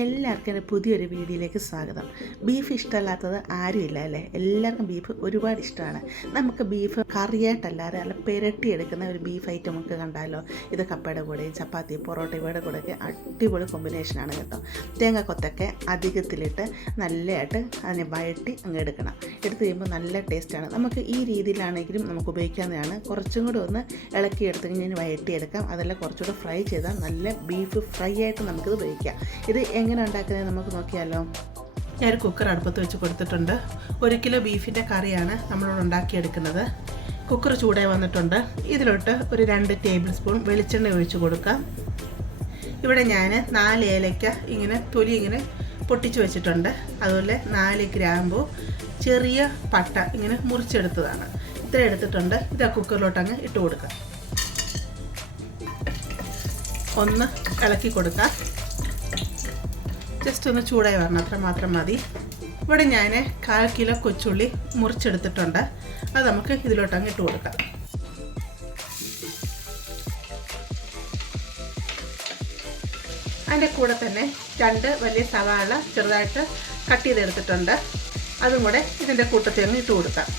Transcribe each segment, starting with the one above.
എല്ലാവർക്കും എൻ്റെ പുതിയൊരു വീഡിയോയിലേക്ക് സ്വാഗതം. ബീഫ് ഇഷ്ടമല്ലാത്തത് ആരുമില്ല അല്ലേ? എല്ലാവർക്കും ബീഫ് ഒരുപാട് ഇഷ്ടമാണ്. നമുക്ക് ബീഫ് കറിയായിട്ടല്ലാതെ അല്ല പുരട്ടിയെടുക്കുന്ന ഒരു ബീഫ് ഐറ്റം നമുക്ക് കണ്ടാലോ. ഇത് കപ്പയുടെ കൂടെയും ചപ്പാത്തി പൊറോട്ട ഇവയുടെ കൂടെയൊക്കെ അടിപൊളി കോമ്പിനേഷനാണ് കേട്ടോ. തേങ്ങക്കൊത്തൊക്കെ അധികത്തിലിട്ട് നല്ലതായിട്ട് അതിനെ വഴട്ടി അങ്ങ് എടുക്കണം. എടുത്ത് കഴിയുമ്പോൾ നല്ല ടേസ്റ്റാണ്. നമുക്ക് ഈ രീതിയിലാണെങ്കിലും നമുക്ക് ഉപയോഗിക്കാവുന്നതാണ്. കുറച്ചും കൂടെ ഒന്ന് ഇളക്കിയെടുത്ത് കഴിഞ്ഞാൽ വഴട്ടിയെടുക്കാം. അതെല്ലാം കുറച്ചുകൂടെ ഫ്രൈ ചെയ്താൽ നല്ല ബീഫ് ഫ്രൈ ആയിട്ട് നമുക്കിത് ഉപയോഗിക്കാം. ഇത് എങ്ങനെ ഉണ്ടാക്കുന്നത് നമുക്ക് നോക്കിയാലോ. ഞാനൊരു കുക്കർ അടുപ്പത്ത് വെച്ച് കൊടുത്തിട്ടുണ്ട്. 1 കിലോ ബീഫിൻ്റെ കറിയാണ് നമ്മളിവിടെ ഉണ്ടാക്കിയെടുക്കുന്നത്. കുക്കർ ചൂടായി വന്നിട്ടുണ്ട്. ഇതിലോട്ട് ഒരു 2 ടേബിൾ സ്പൂൺ വെളിച്ചെണ്ണ ഒഴിച്ച് കൊടുക്കാം. ഇവിടെ ഞാൻ 4 ഏലക്ക ഇങ്ങനെ തൊലി ഇങ്ങനെ പൊട്ടിച്ച് വെച്ചിട്ടുണ്ട്. അതുപോലെ 4 ഗ്രാമ്പു ചെറിയ പട്ട ഇങ്ങനെ മുറിച്ചെടുത്തതാണ്. ഇത്ര എടുത്തിട്ടുണ്ട്. ഇത് ആ കുക്കറിലോട്ട് അങ്ങ് ഇട്ട് കൊടുക്കാം. ഒന്ന് ഇളക്കി കൊടുക്കാം. ജസ്റ്റ് ഒന്ന് ചൂടായി വരണം, അത്ര മാത്രം മതി. ഇവിടെ ഞാൻ 1/4 കിലോ കൊച്ചുള്ളി മുറിച്ചെടുത്തിട്ടുണ്ട്. അത് നമുക്ക് ഇതിലോട്ട് അങ്ങ് ഇട്ട് കൊടുക്കാം. അതിൻ്റെ കൂടെ തന്നെ 2 വലിയ സവാള ചെറുതായിട്ട് കട്ട് ചെയ്തെടുത്തിട്ടുണ്ട്. അതും കൂടെ ഇതിൻ്റെ കൂട്ടത്തിൽ അങ്ങ് ഇട്ട് കൊടുക്കാം.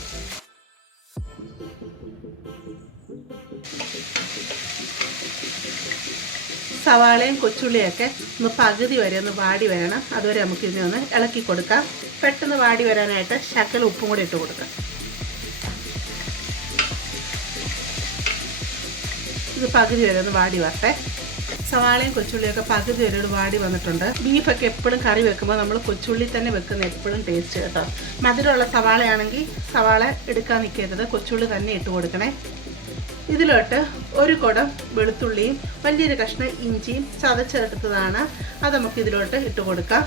സവാളയും കൊച്ചുള്ളിയൊക്കെ ഒന്ന് പകുതി വരെ ഒന്ന് വാടി വരണം. അതുവരെ നമുക്ക് ഇതിനെ ഒന്ന് ഇളക്കി കൊടുക്കാം. പെട്ടെന്ന് വാടി വരാനായിട്ട് ശകലം ഉപ്പും കൂടി ഇട്ട് കൊടുക്കാം. ഇത് പകുതി വരെ ഒന്ന് വാടി വരട്ടെ. സവാളയും കൊച്ചുള്ളിയൊക്കെ പകുതി വരെ ഒരു വാടി വന്നിട്ടുണ്ട്. ബീഫൊക്കെ എപ്പോഴും കറി വെക്കുമ്പോൾ നമ്മൾ കൊച്ചുള്ളി തന്നെ വെക്കുന്ന എപ്പോഴും ടേസ്റ്റ് കേട്ടോ. മധുരമുള്ള സവാളയാണെങ്കിൽ സവാള എടുക്കാൻ നിൽക്കരുത്, കൊച്ചുള്ളി തന്നെ ഇട്ട് കൊടുക്കണേ. ഇതിലോട്ട് 1 കുടം വെളുത്തുള്ളിയും വലിയൊരു കഷ്ണം ഇഞ്ചിയും ചതച്ചെടുത്തതാണ്. അത് നമുക്ക് ഇതിലോട്ട് ഇട്ട് കൊടുക്കാം.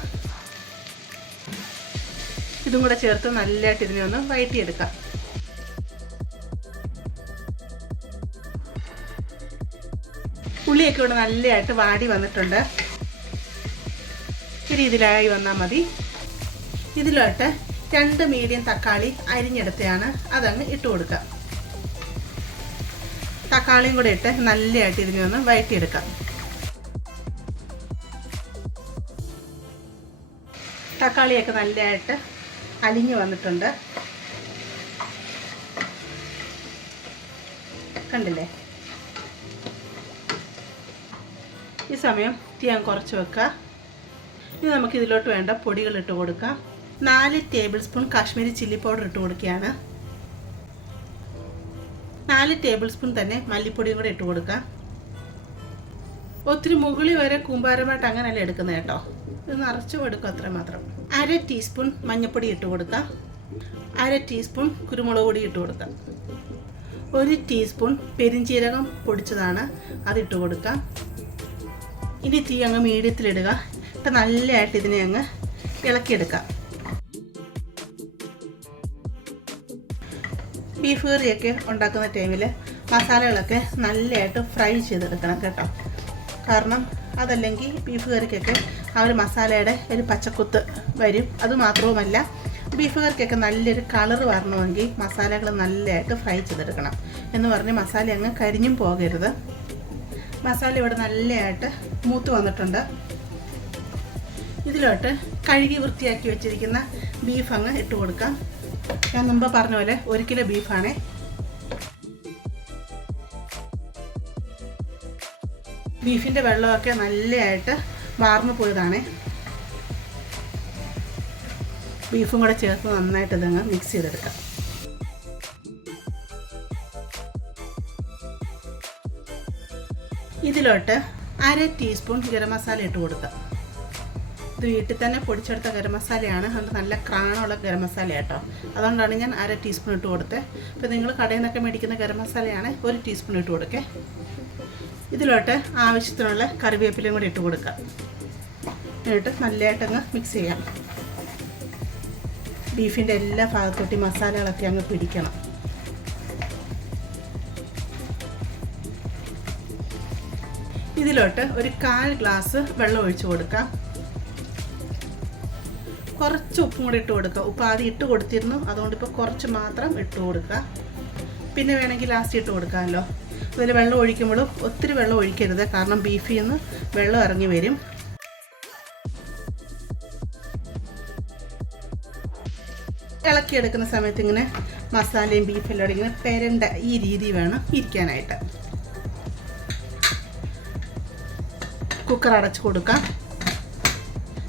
ഇതും കൂടെ ചേർത്ത് നല്ലതായിട്ട് ഇതിനെ ഒന്ന് വഴറ്റിയെടുക്കാം. ഉള്ളിയൊക്കെ ഇവിടെ നല്ലതായിട്ട് വാടി വന്നിട്ടുണ്ട്. ഈ രീതിയിലായി വന്നാൽ മതി. ഇതിലോട്ട് 2 മീഡിയം തക്കാളി അരിഞ്ഞെടുത്തതാണ്. അതങ്ങ് ഇട്ട് കൊടുക്കാം. തക്കാളിയും കൂടെ ഇട്ട് നല്ലതായിട്ട് ഇതിനെ ഒന്ന് വഴറ്റിയെടുക്കാം. തക്കാളിയൊക്കെ നല്ലതായിട്ട് അലിഞ്ഞു വന്നിട്ടുണ്ട്. കണ്ടില്ലേ? ഈ സമയം തീ കുറച്ച് വെക്കുക. ഇനി നമുക്ക് ഇതിലോട്ട് വേണ്ട പൊടികൾ ഇട്ട് കൊടുക്കാം. 4 table spoon Kashmiri chilli powder ഇട്ട് കൊടുക്കുകയാണ്. 4 ടേബിൾ സ്പൂൺ തന്നെ മല്ലിപ്പൊടിയും കൂടെ ഇട്ട് കൊടുക്കാം. ഒത്തിരി മുകളിൽ വരെ കൂമ്പാരമായിട്ട് അങ്ങനെയല്ല എടുക്കുന്നത് കേട്ടോ. ഇത് നിറച്ചും എടുക്കും, അത്ര മാത്രം. 1/2 ടീസ്പൂൺ മഞ്ഞൾപ്പൊടി ഇട്ട് കൊടുക്കാം. 1/2 ടീസ്പൂൺ കുരുമുളക് പൊടി ഇട്ട് കൊടുക്കാം. 1 ടീസ്പൂൺ പെരിഞ്ചീരകം പൊടിച്ചതാണ്, അതിട്ട് കൊടുക്കാം. ഇനി തീ അങ്ങ് മീഡിയത്തിലിടുക. ഇപ്പം നല്ലതായിട്ട് ഇതിനെ അങ്ങ് ഇളക്കിയെടുക്കാം. ബീഫ് കറിയൊക്കെ ഉണ്ടാക്കുന്ന ടൈമിൽ മസാലകളൊക്കെ നല്ലതായിട്ട് ഫ്രൈ ചെയ്തെടുക്കണം കേട്ടോ. കാരണം അതല്ലെങ്കിൽ ബീഫ് കറിക്കൊക്കെ ആ ഒരു മസാലയുടെ ഒരു പച്ചക്കുത്ത് വരും. അതുമാത്രവുമല്ല, ബീഫ് കറിക്കൊക്കെ നല്ലൊരു കളർ വരണമെങ്കിൽ മസാലകൾ നല്ലതായിട്ട് ഫ്രൈ ചെയ്തെടുക്കണം. എന്ന് പറഞ്ഞ് മസാല അങ്ങ് കരിഞ്ഞും പോകരുത്. മസാല ഇവിടെ നല്ലതായിട്ട് മൂത്ത് വന്നിട്ടുണ്ട്. ഇതിലോട്ട് കഴുകി വൃത്തിയാക്കി വെച്ചിരിക്കുന്ന ബീഫ് അങ്ങ് ഇട്ട് കൊടുക്കാം. ഞാൻ മുമ്പ് പറഞ്ഞ പോലെ 1 കിലോ ബീഫാണേ. ബീഫിൻ്റെ വെള്ളമൊക്കെ നല്ലതായിട്ട് വാർന്നു പോയതാണേ. ബീഫും കൂടെ ചേർത്ത് നന്നായിട്ട് ഇതങ്ങ് മിക്സ് ചെയ്തെടുക്കാം. ഇതിലോട്ട് 1/2 ടീസ്പൂൺ ഗരം മസാല ഇട്ട് കൊടുക്കാം. ഇത് വീട്ടിൽ തന്നെ പൊടിച്ചെടുത്ത ഗരം മസാലയാണ്. അതുകൊണ്ട് നല്ല ക്രാണമുള്ള ഗരം മസാല കേട്ടോ. അതുകൊണ്ടാണ് ഞാൻ 1/2 ടീസ്പൂൺ ഇട്ട് കൊടുത്തത്. ഇപ്പോൾ നിങ്ങൾ കടയിൽ നിന്നൊക്കെ മേടിക്കുന്ന ഗരം മസാലയാണ് 1 ടീസ്പൂൺ ഇട്ട് കൊടുക്കേ. ഇതിലോട്ട് ആവശ്യത്തിനുള്ള കറിവേപ്പിലയും കൂടി ഇട്ട് കൊടുക്കാം. എന്നിട്ട് നല്ലതായിട്ടങ്ങ് മിക്സ് ചെയ്യാം. ബീഫിൻ്റെ എല്ലാ ഭാഗത്തോട്ടും മസാലകളൊക്കെ അങ്ങ് പിടിക്കണം. ഇതിലോട്ട് ഒരു 1/4 ഗ്ലാസ് വെള്ളം ഒഴിച്ച് കൊടുക്കാം. കുറച്ച് ഉപ്പും കൂടി ഇട്ട് കൊടുക്കുക. ഉപ്പ് ആദ്യം ഇട്ട് കൊടുത്തിരുന്നു, അതുകൊണ്ട് ഇപ്പോൾ കുറച്ച് മാത്രം ഇട്ട് കൊടുക്കുക. പിന്നെ വേണമെങ്കിൽ ലാസ്റ്റ് ഇട്ട് കൊടുക്കാമല്ലോ. ഇതിൽ വെള്ളം ഒഴിക്കുമ്പോഴും ഒത്തിരി വെള്ളം ഒഴിക്കരുത്, കാരണം ബീഫിൽ നിന്ന് വെള്ളം ഇറങ്ങി വരും. ഇളക്കിയെടുക്കുന്ന സമയത്ത് ഇങ്ങനെ മസാലയും ബീഫെല്ലാം ഇങ്ങനെ പെരണ്ട ഈ രീതി വേണം ഇരിക്കാനായിട്ട്. കുക്കർ അടച്ച് കൊടുക്കാം.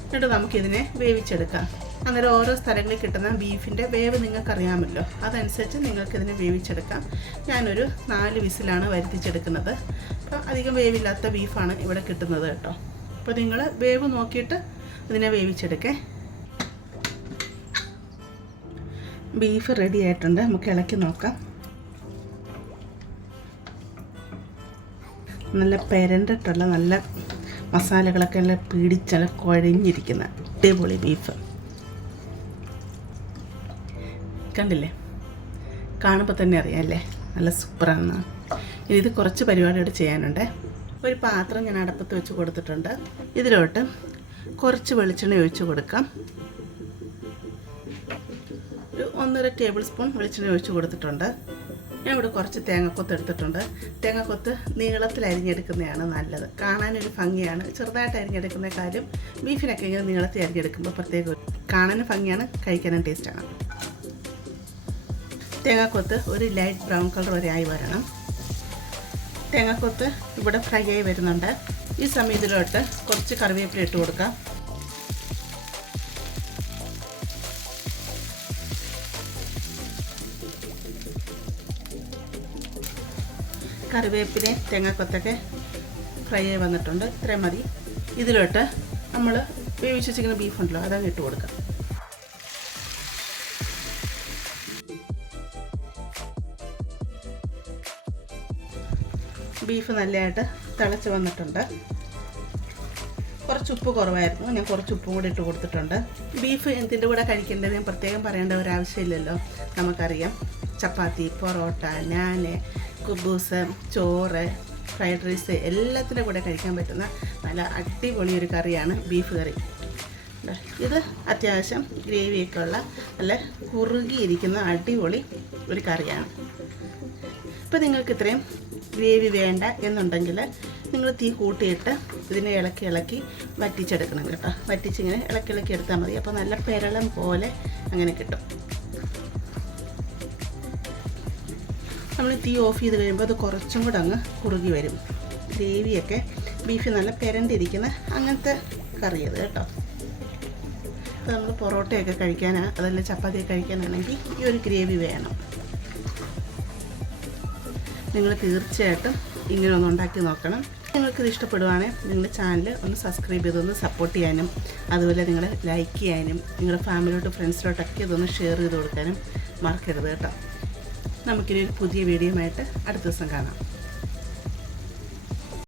എന്നിട്ട് നമുക്കിതിനെ വേവിച്ചെടുക്കാം. അന്നേരം ഓരോ സ്ഥലങ്ങളിൽ കിട്ടുന്ന ബീഫിൻ്റെ വേവ് നിങ്ങൾക്കറിയാമല്ലോ, അതനുസരിച്ച് നിങ്ങൾക്കിതിനെ വേവിച്ചെടുക്കാം. ഞാനൊരു 4 വിസിലാണ് വരുത്തിച്ചെടുക്കുന്നത്. അപ്പോൾ അധികം വേവില്ലാത്ത ബീഫാണ് ഇവിടെ കിട്ടുന്നത് കേട്ടോ. അപ്പോൾ നിങ്ങൾ വേവ് നോക്കിയിട്ട് ഇതിനെ വേവിച്ചെടുക്കേ. ബീഫ് റെഡി ആയിട്ടുണ്ട്. നമുക്ക് ഇളക്കി നോക്കാം. നല്ല പെരണ്ടിട്ടുള്ള നല്ല മസാലകളൊക്കെ നല്ല പിടിച്ചല്ല കുഴഞ്ഞിരിക്കുന്ന അടിപൊളി ബീഫ് കണ്ടില്ലേ? കാണുമ്പോൾ തന്നെ അറിയാമല്ലേ നല്ല സൂപ്പറാണ്. ഇനി ഇത് കുറച്ച് പരിപാടിയോട് ചെയ്യാനുണ്ട്. ഒരു പാത്രം ഞാൻ അടുപ്പത്ത് വെച്ച് കൊടുത്തിട്ടുണ്ട്. ഇതിലോട്ട് കുറച്ച് വെളിച്ചെണ്ണ ഒഴിച്ച് കൊടുക്കാം. ഒരു 1.5 ടേബിൾ സ്പൂൺ വെളിച്ചെണ്ണ ഒഴിച്ച് കൊടുത്തിട്ടുണ്ട്. ഞാൻ ഇവിടെ കുറച്ച് തേങ്ങക്കൊത്ത് എടുത്തിട്ടുണ്ട്. തേങ്ങക്കൊത്ത് നീളത്തിൽ അരിഞ്ഞെടുക്കുന്നതാണ് നല്ലത്, കാണാനൊരു ഭംഗിയാണ്. ചെറുതായിട്ട് അരിഞ്ഞെടുക്കുന്നതിനേക്കാളും ബീഫിനൊക്കെ ഇങ്ങനെ നീളത്തിൽ അരിഞ്ഞെടുക്കുമ്പോൾ പ്രത്യേകം കാണാനും ഭംഗിയാണ്, കഴിക്കാനും ടേസ്റ്റാണ്. തേങ്ങക്കൊത്ത് ഒരു ലൈറ്റ് ബ്രൗൺ കളർ വരെ ആയി വരണം. തേങ്ങക്കൊത്ത് ഇവിടെ ഫ്രൈ ആയി വരുന്നുണ്ട്. ഈ സമയം ഇതിലോട്ട് കുറച്ച് കറിവേപ്പില ഇട്ട് കൊടുക്കാം. കറിവേപ്പിലയും തേങ്ങക്കൊത്തൊക്കെ ഫ്രൈ ആയി വന്നിട്ടുണ്ട്. ഇത്രയും മതി. ഇതിലോട്ട് നമ്മൾ വേവിച്ച് വെച്ചിരിക്കുന്ന ബീഫുണ്ടല്ലോ അതങ്ങ് ഇട്ട് കൊടുക്കാം. ബീഫ് നല്ലതായിട്ട് തിളച്ച് വന്നിട്ടുണ്ട്. കുറച്ച് ഉപ്പ് കുറവായിരുന്നു, ഞാൻ കുറച്ച് ഉപ്പും കൂടി ഇട്ട് കൊടുത്തിട്ടുണ്ട്. ബീഫ് എന്തിൻ്റെ കൂടെ കഴിക്കേണ്ടത് ഞാൻ പ്രത്യേകം പറയേണ്ട ഒരാവശ്യമില്ലല്ലോ, നമുക്കറിയാം. ചപ്പാത്തി, പൊറോട്ട, നാൻ, കുബൂസ്, ചോറ്, ഫ്രൈഡ് റൈസ് എല്ലാത്തിൻ്റെ കൂടെ കഴിക്കാൻ പറ്റുന്ന നല്ല അടിപൊളി ഒരു കറിയാണ് ബീഫ് കറി. ഇത് അത്യാവശ്യം ഗ്രേവിയൊക്കെ ഉള്ള നല്ല കുറുകിയിരിക്കുന്ന അടിപൊളി ഒരു കറിയാണ്. ഇപ്പോൾ നിങ്ങൾക്ക് ഇത്രയും ഗ്രേവി വേണ്ട എന്നുണ്ടെങ്കിൽ നിങ്ങൾ തീ കൂട്ടിയിട്ട് ഇതിനെ ഇളക്കി വറ്റിച്ചെടുക്കണം കേട്ടോ. വറ്റിച്ചിങ്ങനെ ഇളക്കി എടുത്താൽ മതി. അപ്പോൾ നല്ല പെരളം പോലെ അങ്ങനെ കിട്ടും. നമ്മൾ തീ ഓഫ് ചെയ്ത് കഴിയുമ്പോൾ അത് കുറച്ചും കൂടെ അങ്ങ് കുറുകി വരും. ഗ്രേവിയൊക്കെ ബീഫ് നല്ല പെരണ്ടിരിക്കുന്ന അങ്ങനത്തെ കറിയത് കേട്ടോ. അപ്പോൾ നമ്മൾ പൊറോട്ടയൊക്കെ കഴിക്കാനാണ്, അതല്ല ചപ്പാത്തിയൊക്കെ കഴിക്കാനാണെങ്കിൽ ഈ ഒരു ഗ്രേവി വേണം. നിങ്ങൾ തീർച്ചയായിട്ടും ഇങ്ങനെ ഒന്ന് ഉണ്ടാക്കി നോക്കണം. നിങ്ങൾക്കിത് ഇഷ്ടപ്പെടുവാണെങ്കിൽ നിങ്ങളുടെ ചാനൽ ഒന്ന് സബ്സ്ക്രൈബ് ചെയ്തൊന്ന് സപ്പോർട്ട് ചെയ്യാനും, അതുപോലെ നിങ്ങൾ ലൈക്ക് ചെയ്യാനും, നിങ്ങളുടെ ഫാമിലിയോട്ട് ഫ്രണ്ട്സിലോട്ടൊക്കെ ഇതൊന്ന് ഷെയർ ചെയ്ത് കൊടുക്കാനും മറക്കരുത് കേട്ടോ. നമുക്കിനി ഒരു പുതിയ വീഡിയോ ആയിട്ട് അടുത്ത ദിവസം കാണാം.